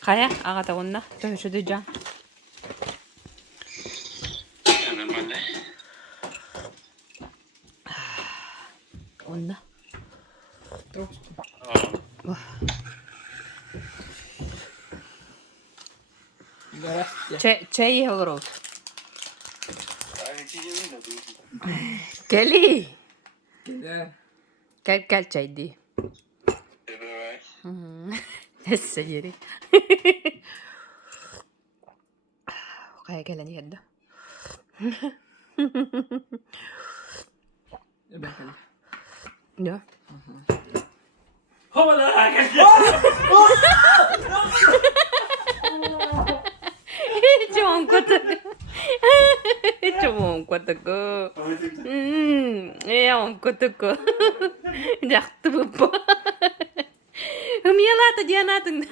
Kaya, akataon na. Ito, sudo dyan. Ano naman eh. On na. Oo. Çay olur. Kelly. Gel çay di. Neyse yeri. Kaya kailan yan daw? Di ba? Çok kötü. Çok kötü. Çok kötü. Jaktı bu. Humiyala ta diyan natin.